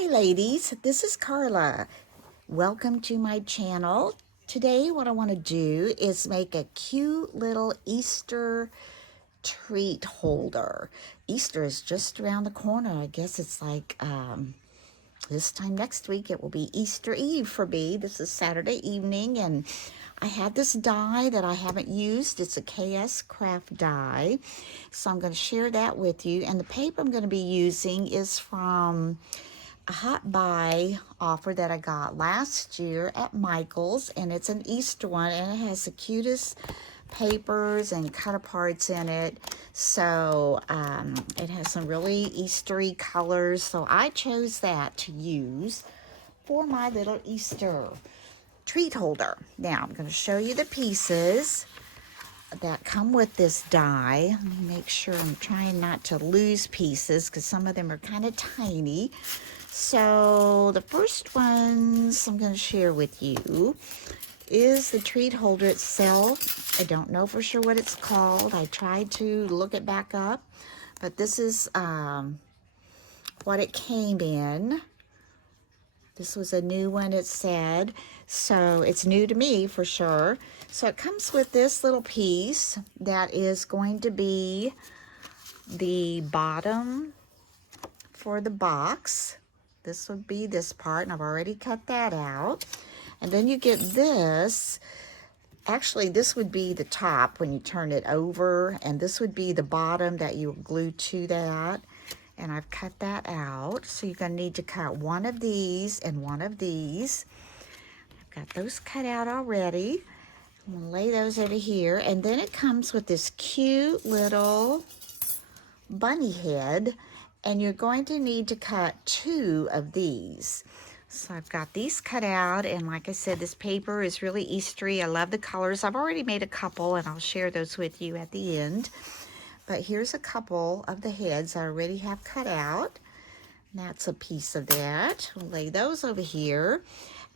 Hi ladies, this is Carla. Welcome to my channel. Today what I want to do is make a cute little Easter treat holder. Easter is just around the corner. I guess it's like this time next week it will be Easter Eve for me. This is Saturday evening and I have this die that I haven't used. It's a KSCraft die. So I'm going to share that with you. And the paper I'm going to be using is from a hot buy offer that I got last year at Michael's, and it's an Easter one, and it has the cutest papers and cut aparts in it. So it has some really Eastery colors, so I chose that to use for my little Easter treat holder. Now I'm going to show you the pieces that come with this die. Let me make sure I'm trying not to lose pieces because some of them are kind of tiny. So the first ones I'm going to share with you is the treat holder itself. I don't know for sure what it's called. I tried to look it back up, but this is what it came in. This was a new one, it said. So it's new to me for sure. So it comes with this little piece that is going to be the bottom for the box. This would be this part, and I've already cut that out. And then you get this. Actually, this would be the top when you turn it over, and this would be the bottom that you glue to that. And I've cut that out. So you're going to need to cut one of these and one of these. I've got those cut out already. I'm going to lay those over here. And then it comes with this cute little bunny head. And you're going to need to cut two of these. So I've got these cut out, and like I said, this paper is really Eastery. I love the colors. I've already made a couple, and I'll share those with you at the end. But here's a couple of the heads I already have cut out. And that's a piece of that. We'll lay those over here.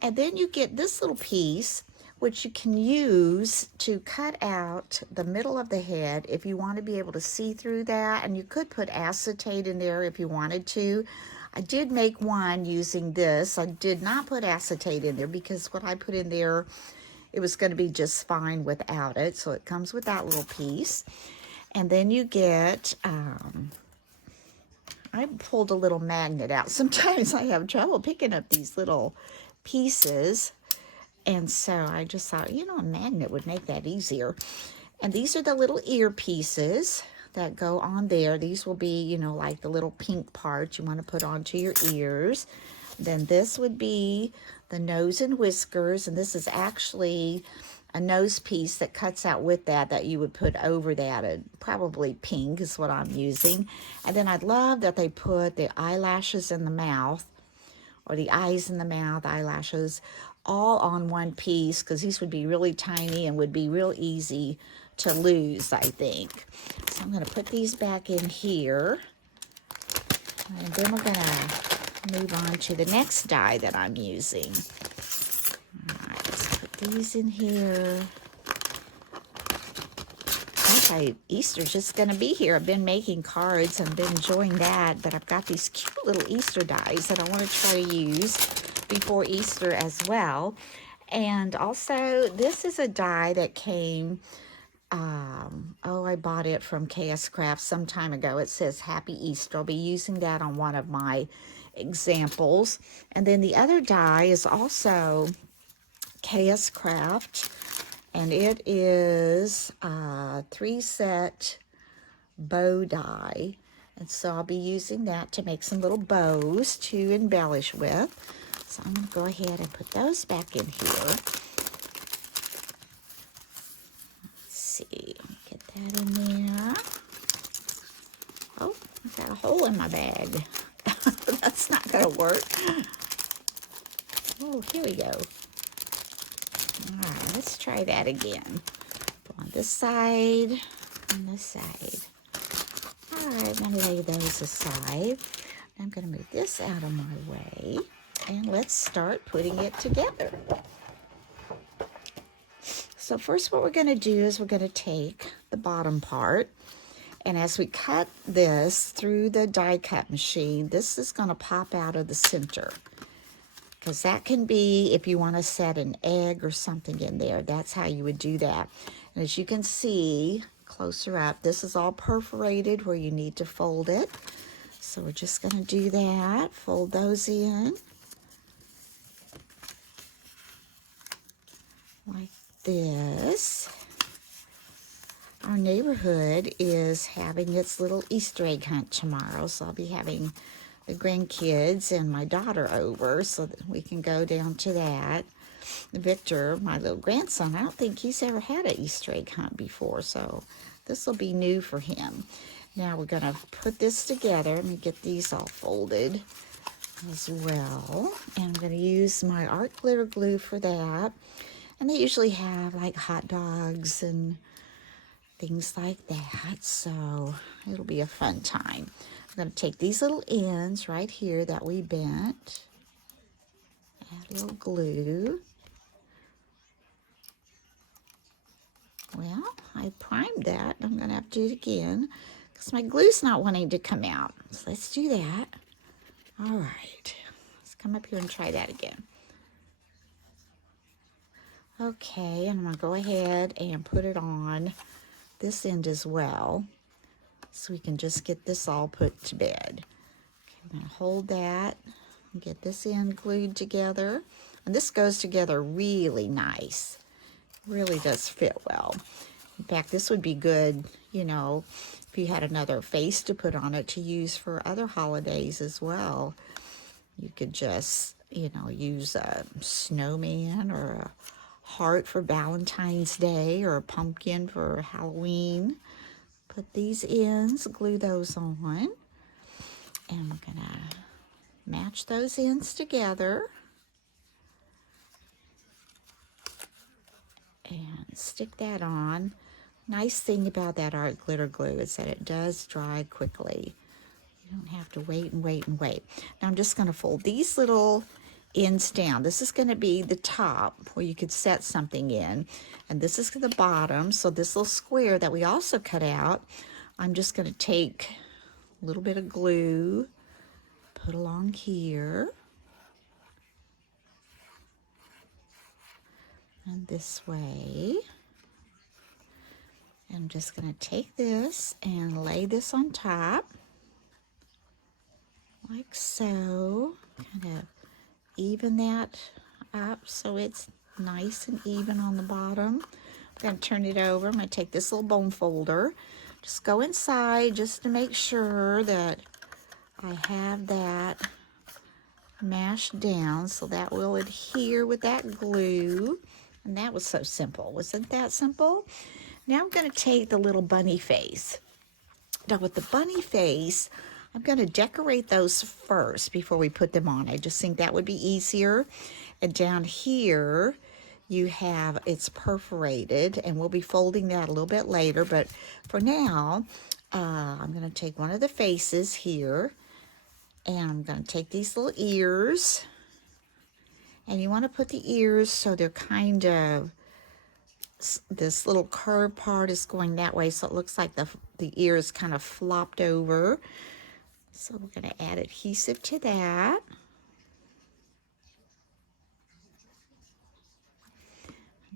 And then you get this little piece, which you can use to cut out the middle of the head if you want to be able to see through that. And you could put acetate in there if you wanted to. I did make one using this. I did not put acetate in there because what I put in there, it was going to be just fine without it. So it comes with that little piece. And then you get, I pulled a little magnet out. Sometimes I have trouble picking up these little pieces. And so I just thought, you know, a magnet would make that easier. And these are the little ear pieces that go on there. These will be, you know, like the little pink parts you want to put onto your ears. Then this would be the nose and whiskers. And this is actually a nose piece that cuts out with that you would put over that. Probably pink is what I'm using. And then I'd love that they put the eyelashes in the mouth, or the eyes in the mouth, eyelashes, all on one piece, because these would be really tiny and would be real easy to lose, I think. So I'm going to put these back in here. And then we're going to move on to the next die that I'm using. All right, let's put these in here. Okay, Easter's just going to be here. I've been making cards and been enjoying that, but I've got these cute little Easter dies that I want to try to use before Easter as well. And also, this is a die that came, I bought it from KSCraft some time ago. It says Happy Easter. I'll be using that on one of my examples. And then the other die is also KSCraft. And it is a 3-set bow die. And so I'll be using that to make some little bows to embellish with. So I'm going to go ahead and put those back in here. Let's see. Get that in there. Oh, I've got a hole in my bag. That's not going to work. Oh, here we go. All right, let's try that again. Go on this side and this side. All right, I'm going to lay those aside. I'm going to move this out of my way, and let's start putting it together. So first what we're going to do is we're going to take the bottom part, And as we cut this through the die cut machine, this is going to pop out of the center. Because that can be, if you want to set an egg or something in there, that's how you would do that. And as you can see, closer up, this is all perforated where you need to fold it. So we're just going to do that, fold those in like this. Our neighborhood is having its little Easter egg hunt tomorrow, so I'll be having the grandkids and my daughter over so that we can go down to that. Victor, my little grandson, I don't think he's ever had an Easter egg hunt before, so this will be new for him. Now we're going to put this together. Let me get these all folded as well. And I'm going to use my art glitter glue for that. And they usually have like hot dogs and things like that, so it'll be a fun time. I'm going to take these little ends right here that we bent, add a little glue. Well, I primed that. I'm going to have to do it again because my glue's not wanting to come out. So let's do that. All right, let's come up here and try that again. Okay, and I'm going to go ahead and put it on this end as well, so we can just get this all put to bed. Okay, I'm going to hold that and get this end glued together. And this goes together really nice. Really does fit well. In fact, this would be good, you know, if you had another face to put on it to use for other holidays as well. You could just, you know, use a snowman or a heart for Valentine's Day or a pumpkin for Halloween. Put these ends, glue those on, and we're gonna match those ends together and stick that on. Nice thing about that art glitter glue is that it does dry quickly. You don't have to wait and wait and wait. Now I'm just gonna fold these little ends down. This is going to be the top where you could set something in, and this is the bottom. So this little square that we also cut out, I'm just going to take a little bit of glue, put along here, and this way. I'm just going to take this and lay this on top like so. Kind of even that up so it's nice and even on the bottom. I'm going to turn it over. I'm going to take this little bone folder, just go inside just to make sure that I have that mashed down so that will adhere with that glue. And that was so simple. Wasn't that simple? Now I'm going to take the little bunny face. Now with the bunny face, I'm going to decorate those first before we put them on. I just think that would be easier. And down here, you have, it's perforated, and we'll be folding that a little bit later. But for now, I'm going to take one of the faces here, and I'm going to take these little ears. And you want to put the ears so they're kind of, this little curved part is going that way, so it looks like the ear is kind of flopped over. So we're going to add adhesive to that.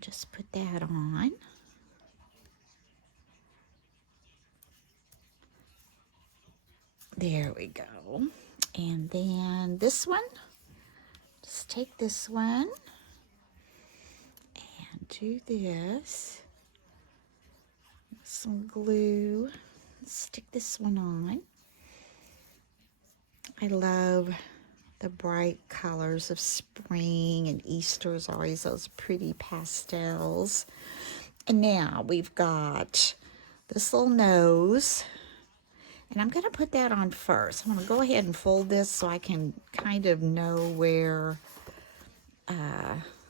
Just put that on. There we go. And then this one, just take this one and do this. Some glue. Stick this one on. I love the bright colors of spring, and Easter is always those pretty pastels. And now we've got this little nose, and I'm going to put that on first. I'm going to go ahead and fold this so I can kind of know where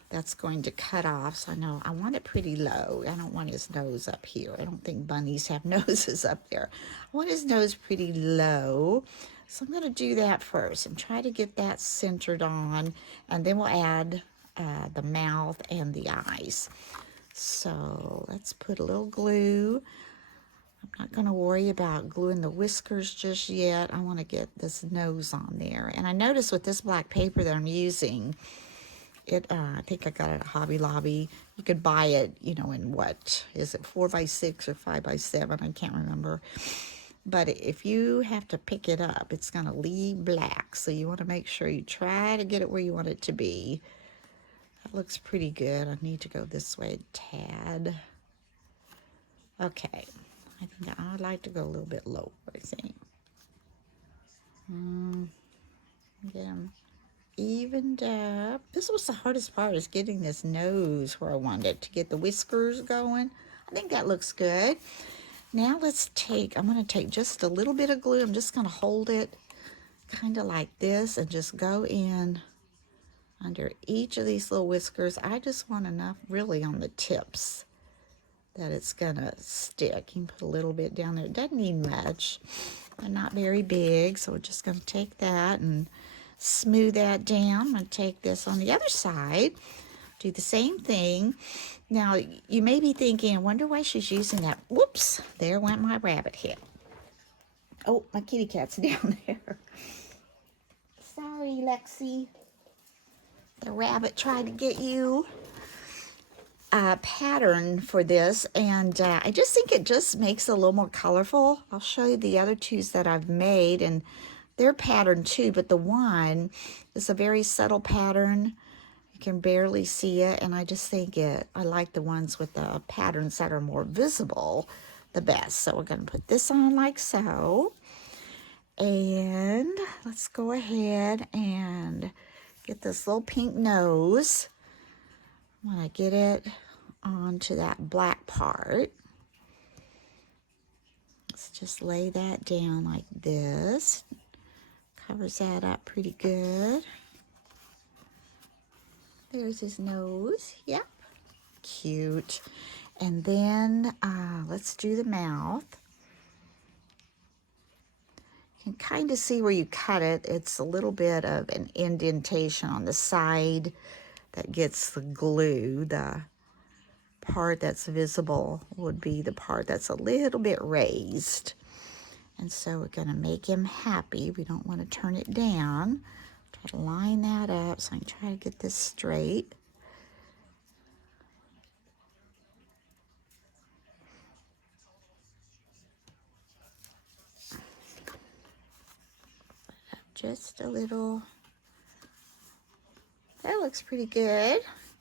that's going to cut off. So I know I want it pretty low. I don't want his nose up here. I don't think bunnies have noses up there. I want his nose pretty low. So I'm going to do that first and try to get that centered on, and then we'll add the mouth and the eyes. So let's put a little glue I'm not going to worry about gluing the whiskers just yet. I want to get this nose on there. And I noticed with this black paper that I'm using, I think I got it at Hobby Lobby. You could buy it, you know, in what is it, 4x6 or 5x7? I can't remember. But if you have to pick it up, it's going to leave black. So you want to make sure you try to get it where you want it to be. That looks pretty good. I need to go this way a tad. Okay. I think I'd like to go a little bit lower, I think. Get them evened up. This was the hardest part, is getting this nose where I wanted it, to get the whiskers going. I think that looks good. Now I'm going to take just a little bit of glue. I'm just going to hold it kind of like this and just go in under each of these little whiskers. I just want enough really on the tips that it's going to stick. You can put a little bit down there. It doesn't need much. They're not very big, so we're just going to take that and smooth that down. I'm going to take this on the other side, do the same thing. Now, you may be thinking, I wonder why she's using that. Whoops, there went my rabbit head. Oh, my kitty cat's down there. Sorry, Lexi. The rabbit tried to get you. Pattern for this, and I just think it just makes it a little more colorful. I'll show you the other twos that I've made, and they're patterned too, but the one is a very subtle pattern. You can barely see it, and I just think I like the ones with the patterns that are more visible the best. So we're going to put this on like so, and let's go ahead and get this little pink nose. When I get it onto that black part, let's just lay that down like this. Covers that up pretty good. There's his nose. Yep, cute. And then let's do the mouth. You can kind of see where you cut it. It's a little bit of an indentation on the side that gets the glue. The part that's visible would be the part that's a little bit raised. And so we're going to make him happy. We don't want to turn it down. Try to line that up so I can try to get this straight. Just a little. That looks pretty good.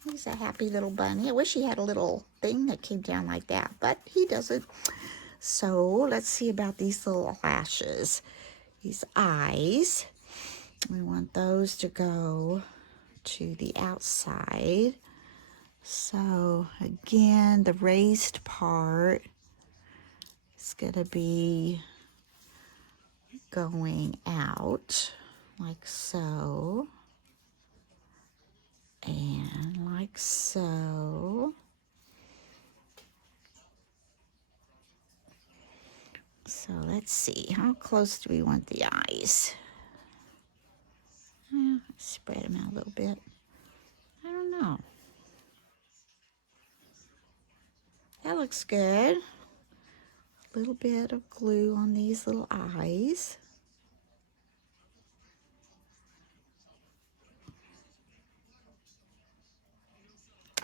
He's a happy little bunny. I wish he had a little thing that came down like that, but he doesn't. So let's see about these little lashes. These eyes. We want those to go to the outside. So again, the raised part is going to be going out like so. And like so. So let's see, how close do we want the eyes? Spread them out a little bit. I don't know. That looks good. A little bit of glue on these little eyes.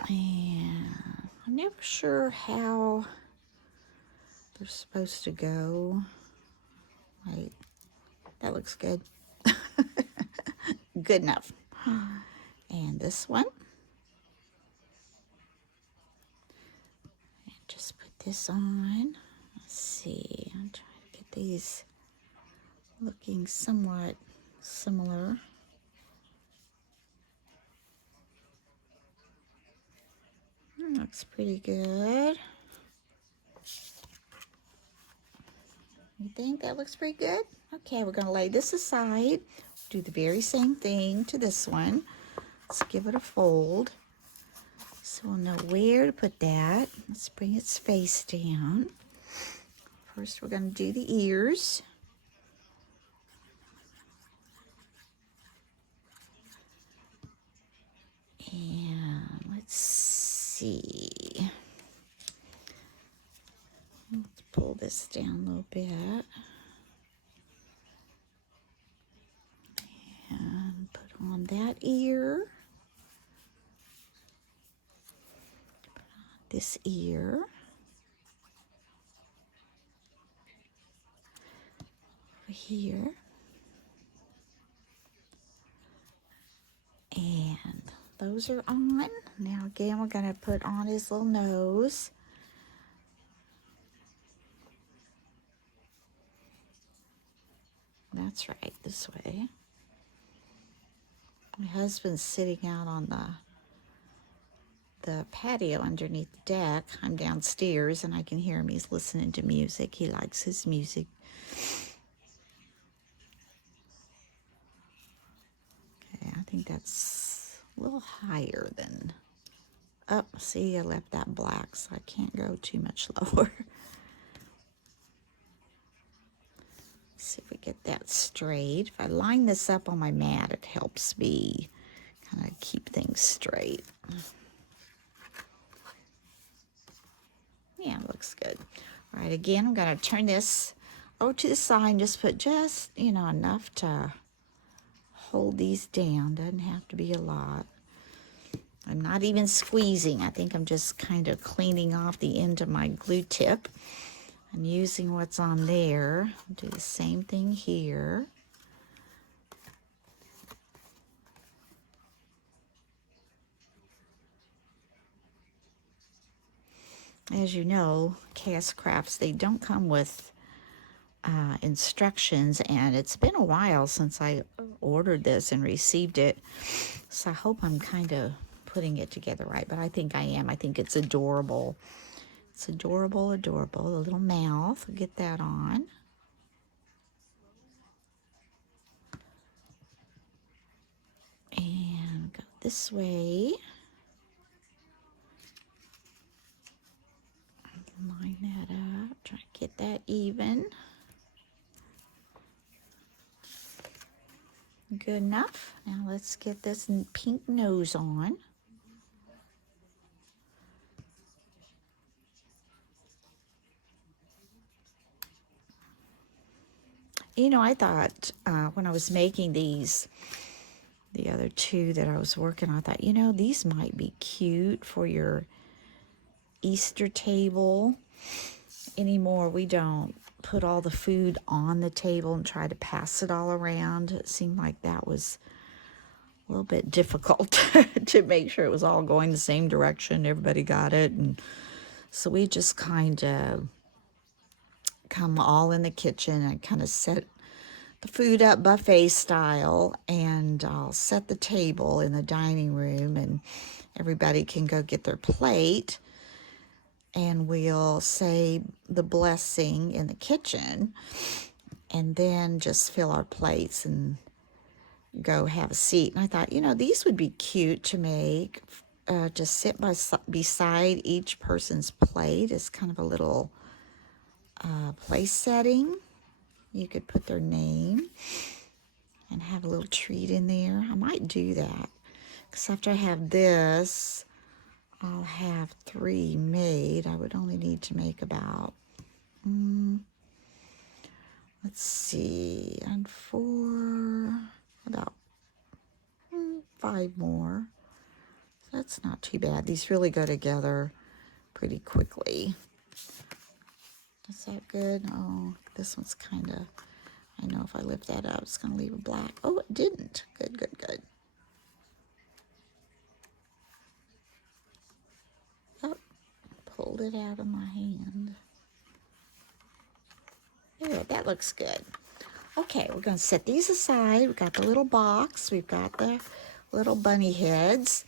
And I'm never sure how they're supposed to go. Wait, that looks good. Good enough. And this one. And just put this on. Let's see. I'm trying to get these looking somewhat similar. That looks pretty good. You think that looks pretty good? Okay, we're going to lay this aside. Do the very same thing to this one. Let's give it a fold so we'll know where to put that. Let's bring its face down. First, we're going to do the ears. And let's see. Let's pull this this down a little bit. And put on that ear. Put on this ear. Over here. And those are on. Now again, we're going to put on his little nose. That's right, this way. My husband's sitting out on the patio underneath the deck. I'm downstairs and I can hear him. He's listening to music. He likes his music. Okay, I think that's a little higher than... Oh, see, I left that black, so I can't go too much lower. See if we get that straight. If I line this up on my mat, it helps me kind of keep things straight. Yeah, looks good. All right, again, I'm going to turn this over to the side and just put enough to hold these down. Doesn't have to be a lot. I'm not even squeezing. I think I'm just kind of cleaning off the end of my glue tip. I'm using what's on there. I'll do the same thing here. As you know, KSCrafts, they don't come with instructions, and it's been a while since I ordered this and received it, so I hope I'm kind of putting it together right, but I think I am. I think it's adorable. It's adorable, adorable. The little mouth, I'll get that on. And go this way. Line that up, try to get that even. Good enough. Now let's get this pink nose on. You know, I thought when I was making these, the other two that I was working on, I thought, you know, these might be cute for your Easter table. Anymore, we don't put all the food on the table and try to pass it all around. It seemed like that was a little bit difficult to make sure it was all going the same direction. Everybody got it. And so we just kind of come all in the kitchen and kind of set the food up buffet style, and I'll set the table in the dining room and everybody can go get their plate, and we'll say the blessing in the kitchen and then just fill our plates and go have a seat. And I thought, you know, these would be cute to make, just sit beside each person's plate as kind of a little place setting. You could put their name and have a little treat in there. I might do that, because after I have this, I'll have 3 made. I would only need to make about, let's see, and 4, about 5 more. So that's not too bad. These really go together pretty quickly. Is that good? Oh, this one's kind of, I know if I lift that up, it's going to leave a black. Oh, it didn't. Good, good, good. Oh, pulled it out of my hand. Yeah, that looks good. Okay, we're going to set these aside. We've got the little box. We've got the little bunny heads.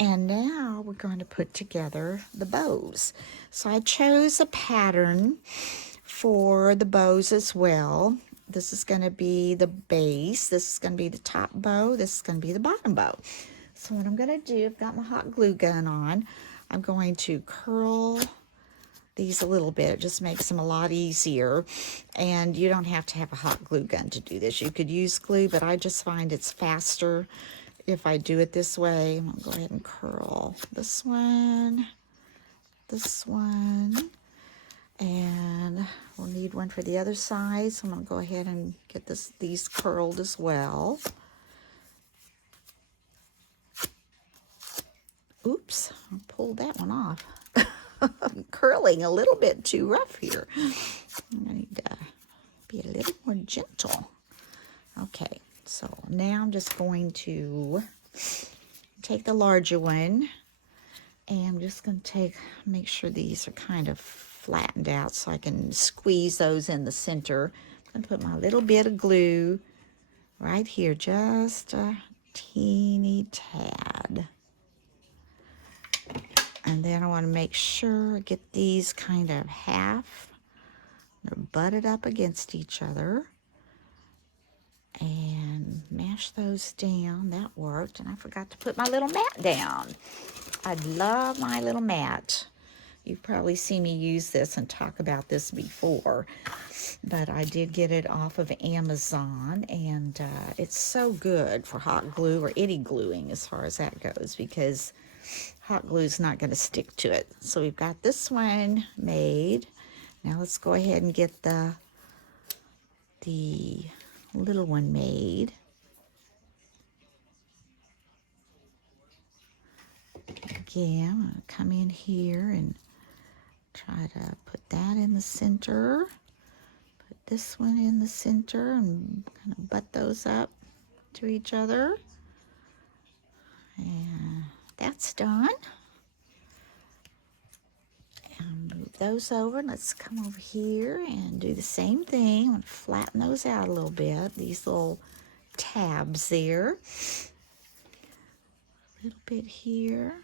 And now we're going to put together the bows. So I chose a pattern for the bows as well. This is going to be the base. This is going to be the top bow. This is going to be the bottom bow. So what I'm going to do, I've got my hot glue gun on. I'm going to curl these a little bit. It just makes them a lot easier. And you don't have to have a hot glue gun to do this. You could use glue, but I just find it's faster if I do it this way. I'm going to go ahead and curl this one, And we'll need one for the other side, so I'm going to go ahead and get these curled as well. Oops, I pulled that one off. I'm curling a little bit too rough here. I need to be a little more gentle. Okay, so now I'm just going to take the larger one, and I'm just going to make sure these are kind of flattened out so I can squeeze those in the center. I'm going to put my little bit of glue right here, just a teeny tad. And then I want to make sure I get these kind of half. They're butted up against each other. And mash those down. That worked. And I forgot to put my little mat down. I love my little mat. You've probably seen me use this and talk about this before, but I did get it off of Amazon, and it's so good for hot glue or any gluing as far as that goes, because hot glue is not going to stick to it. So we've got this one made. Now let's go ahead and get the little one made. Again, I'm going to come in here and try to put that in the center. Put this one in the center and kind of butt those up to each other. And that's done. And move those over. Let's come over here and do the same thing. I'm going to flatten those out a little bit. These little tabs there. A little bit here.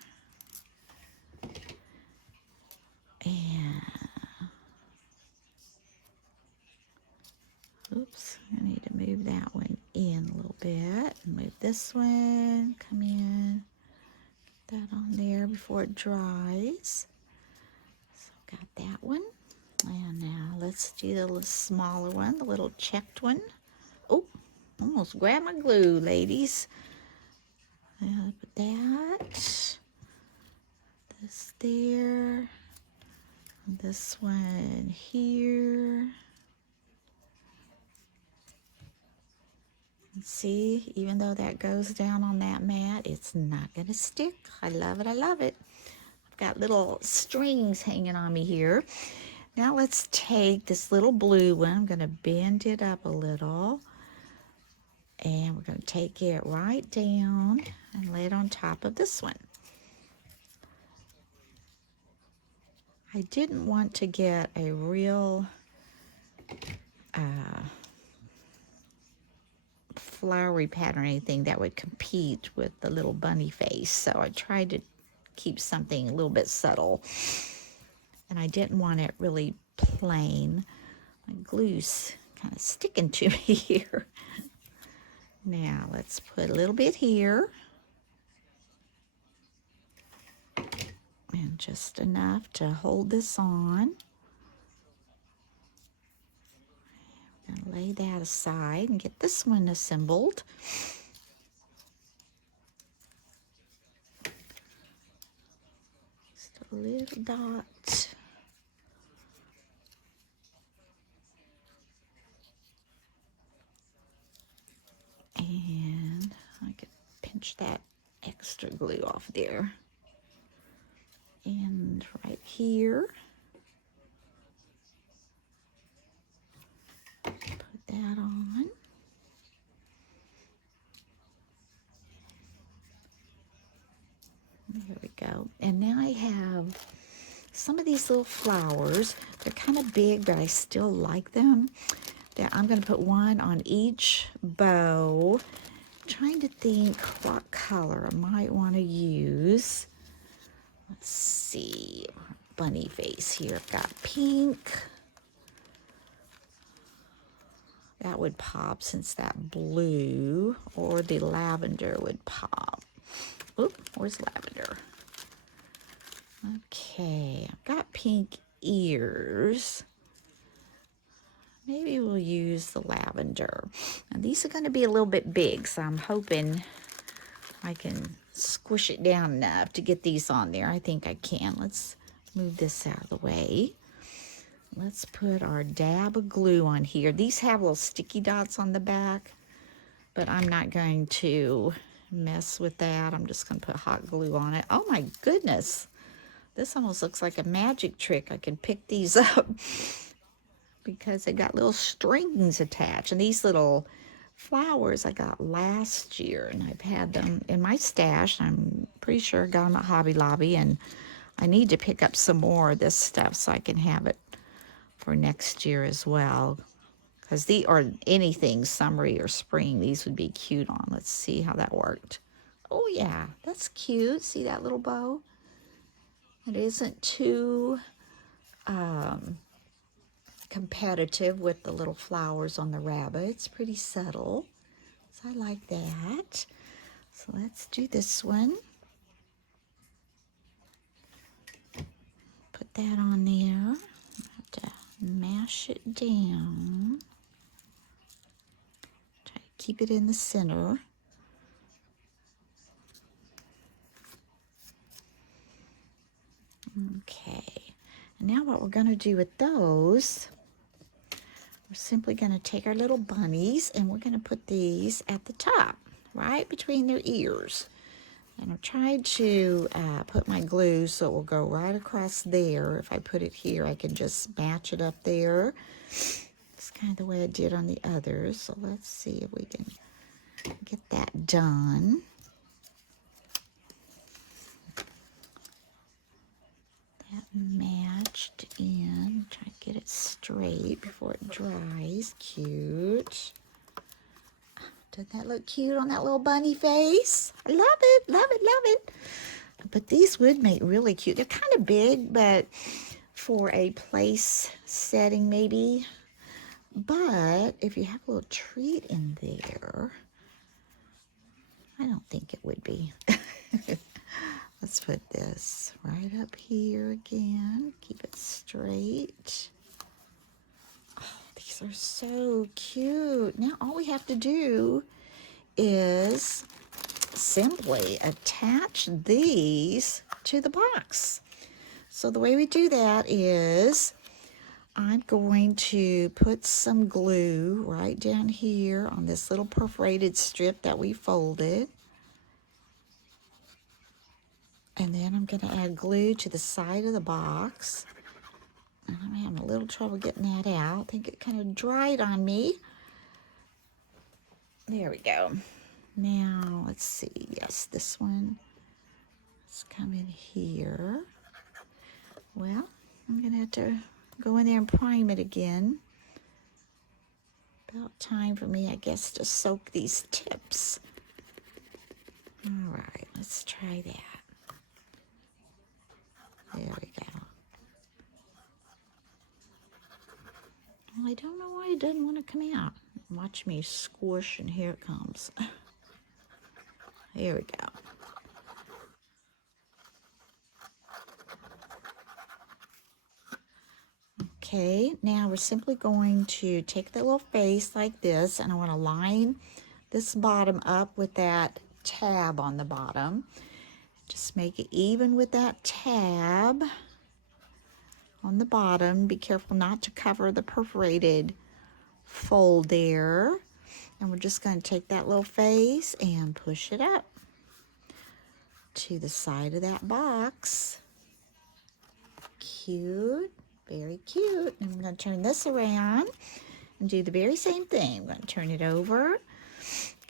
And oops, I need to move that one in a little bit. Move this one, come in, get that on there before it dries. So got that one. And now let's do the little smaller one, the little checked one. Oh, almost grabbed my glue, ladies. Put that, this there, and this one here. See, even though that goes down on that mat, it's not going to stick. I love it. I love it. I've got little strings hanging on me here. Now let's take this little blue one. I'm going to bend it up a little. And we're going to take it right down and lay it on top of this one. I didn't want to get a real flowery pattern or anything that would compete with the little bunny face. So I tried to keep something a little bit subtle. And I didn't want it really plain. My glue's kind of sticking to me here. Now let's put a little bit here. And just enough to hold this on. I'm going to lay that aside and get this one assembled. Just a little dot. And I could pinch that extra glue off there. And right here. Put that on. There we go. And now I have some of these little flowers. They're kind of big, but I still like them. I'm going to put one on each bow. I'm trying to think what color I might want to use. Let's see. Bunny face here. I've got pink. That would pop since that blue, or the lavender would pop. Oop, where's lavender? Okay, I've got pink ears. Maybe we'll use the lavender. And these are going to be a little bit big, so I'm hoping I can squish it down enough to get these on there. I think I can. Let's move this out of the way. let's put our dab of glue on here. These have little sticky dots on the back, but I'm not going to mess with that. I'm just going to put hot glue on it. Oh my goodness. This almost looks like a magic trick. I can pick these up because they got little strings attached. And these little flowers I got last year, and I've had them in my stash. I'm pretty sure I got them at Hobby Lobby, and I need to pick up some more of this stuff so I can have it for next year as well. Because or anything summery or spring, these would be cute on. Let's see how that worked. Oh yeah, that's cute. See that little bow? It isn't too competitive with the little flowers on the rabbit. It's pretty subtle. So I like that. So let's do this one. Put that on there. Have to mash it down. Try to keep it in the center. Okay. And now what we're going to do with those, we're simply going to take our little bunnies and we're going to put these at the top, right between their ears. And I've tried to put my glue so it will go right across there. If I put it here, I can just match it up there. It's kind of the way I did on the others. So let's see if we can get that done. That matched in. Try to get it straight before it dries. Cute. Doesn't that look cute on that little bunny face? I love it, love it, love it. But these would make really cute. They're kind of big, but for a place setting maybe. But if you have a little treat in there, I don't think it would be. Let's put this right up here again. Keep it straight. These are so cute. Now all we have to do is simply attach these to the box. So the way we do that is I'm going to put some glue right down here on this little perforated strip that we folded. And then I'm going to add glue to the side of the box. And I'm having a little trouble getting that out. I think it kind of dried on me. There we go. Now, let's see. Yes, this one. Let's come in here. Well, I'm going to have to go in there and prime it again. About time for me, I guess, to soak these tips. All right, let's try that. There we go. Well, I don't know why it doesn't want to come out. Watch me squish, and here it comes. Here we go. Okay, now we're simply going to take the little face like this, and I want to line this bottom up with that tab on the bottom. Just make it even with that tab on the bottom. Be careful not to cover the perforated fold there. And we're just going to take that little face and push it up to the side of that box. Cute, very cute. And I'm going to turn this around and do the very same thing. I'm going to turn it over.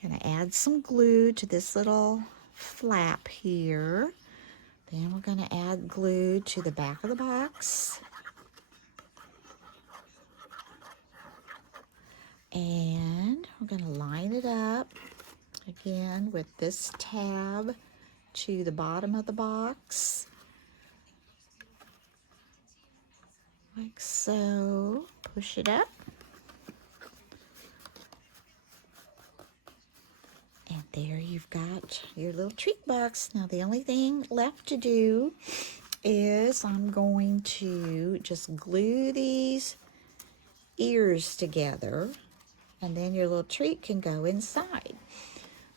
Going to add some glue to this little flap here. Then we're going to add glue to the back of the box. And we're going to line it up again with this tab to the bottom of the box. Like so. Push it up. And there you've got your little treat box. Now the only thing left to do is I'm going to just glue these ears together, and then your little treat can go inside.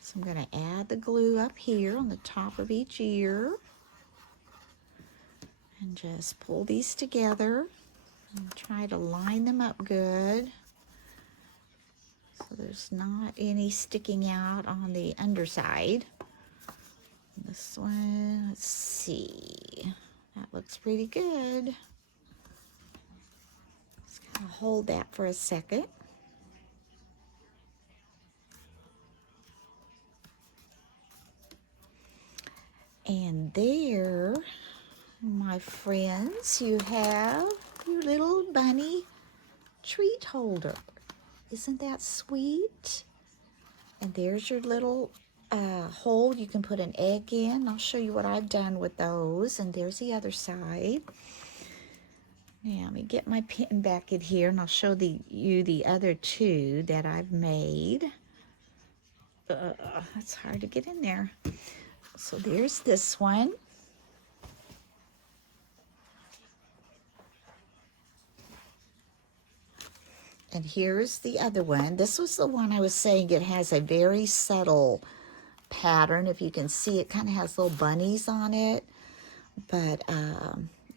So I'm going to add the glue up here on the top of each ear and just pull these together. And try to line them up good so there's not any sticking out on the underside. This one, let's see, that looks pretty good. Just kind of hold that for a second. And there, my friends, you have your little bunny treat holder. Isn't that sweet? And there's your little hole you can put an egg in. I'll show you what I've done with those. And there's the other side. Now, let me get my pen back in here, and I'll show you the other two that I've made. It's hard to get in there. So there's this one. And here's the other one. This was the one I was saying it has a very subtle pattern. If you can see, it kind of has little bunnies on it. But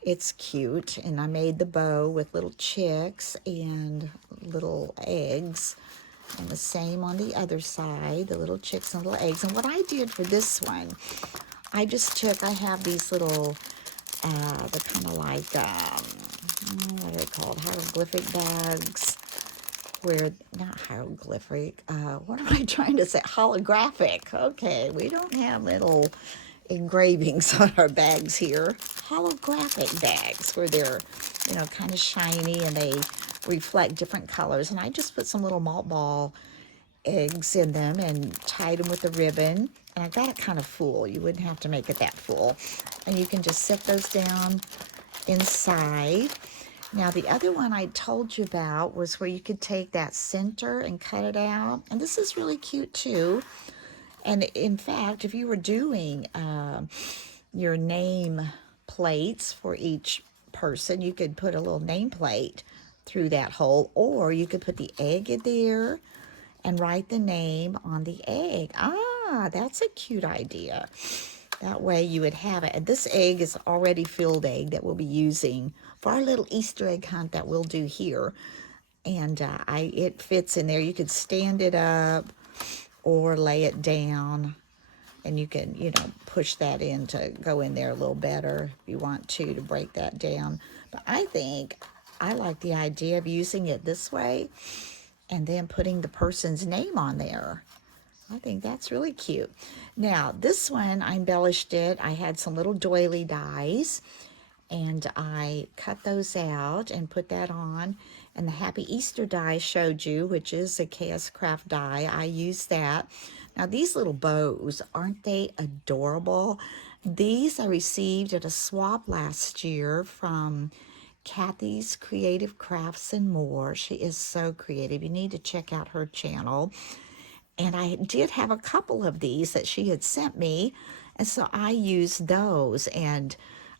it's cute. And I made the bow with little chicks and little eggs. And the same on the other side, the little chicks and little eggs. And what I did for this one, I just took, I have these little, they're kind of like, what are they called? Hieroglyphic bags. Where, not hieroglyphic, what am I trying to say? Holographic. Okay, we don't have little engravings on our bags here. Holographic bags where they're, you know, kind of shiny and they reflect different colors. And I just put some little malt ball eggs in them and tied them with a ribbon. And I got it kind of full. You wouldn't have to make it that full. And you can just set those down inside. Now, the other one I told you about was where you could take that center and cut it out. And this is really cute, too. And in fact, if you were doing your name plates for each person, you could put a little name plate through that hole. Or you could put the egg in there and write the name on the egg. Ah, that's a cute idea. That way you would have it. And this egg is already filled egg that we'll be using for our little Easter egg hunt that we'll do here. And it fits in there. You could stand it up or lay it down. And you can, you know, push that in to go in there a little better if you want to break that down. But I think I like the idea of using it this way and then putting the person's name on there. I think that's really cute. Now, this one, I embellished it. I had some little doily dies, and I cut those out and put that on. And the Happy Easter die I showed you, which is a KSCraft die. I used that. Now, these little bows, aren't they adorable? These I received at a swap last year from Kathy's Creative Crafts and More. She is so creative. You need to check out her channel. And I did have a couple of these that she had sent me, and so I used those. And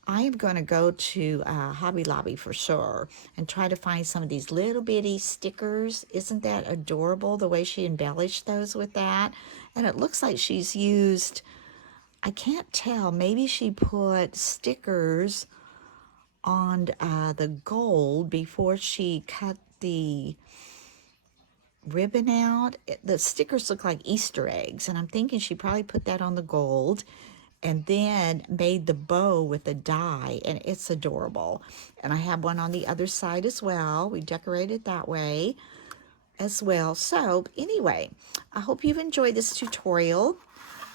I am going to go to Hobby Lobby for sure and try to find some of these little bitty stickers. Isn't that adorable, the way she embellished those with that? And it looks like she's used, I can't tell, maybe she put stickers on the gold before she cut the ribbon out. The stickers look like Easter eggs, and I'm thinking she probably put that on the gold and then made the bow with the die, and it's adorable. And I have one on the other side as well. We decorated that way as well. So anyway, I hope you've enjoyed this tutorial.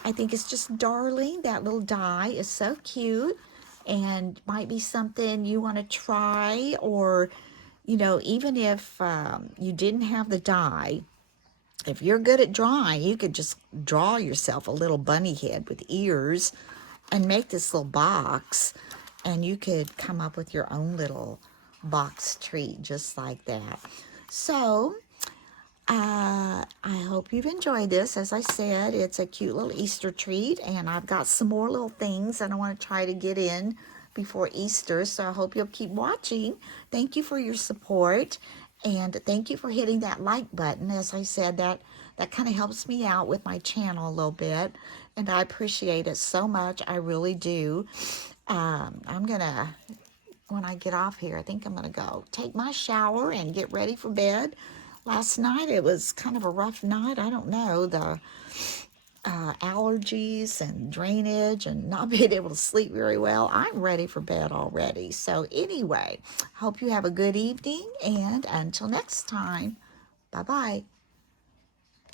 I think it's just darling. That little die is so cute and might be something you want to try. Or, you know, even if you didn't have the die, if you're good at drawing, you could just draw yourself a little bunny head with ears and make this little box, and you could come up with your own little box treat just like that. So I hope you've enjoyed this. As I said, it's a cute little Easter treat, and I've got some more little things that I want to try to get in before Easter, so I hope you'll keep watching. Thank you for your support, and thank you for hitting that like button. As I said, that kind of helps me out with my channel a little bit, and I appreciate it so much. I really do. I'm gonna, when I get off here. I think I'm going to go take my shower and get ready for bed. Last night it was kind of a rough night. I don't know, the allergies and drainage and not being able to sleep very well. I'm ready for bed already. So anyway, hope you have a good evening, and until next time, bye-bye.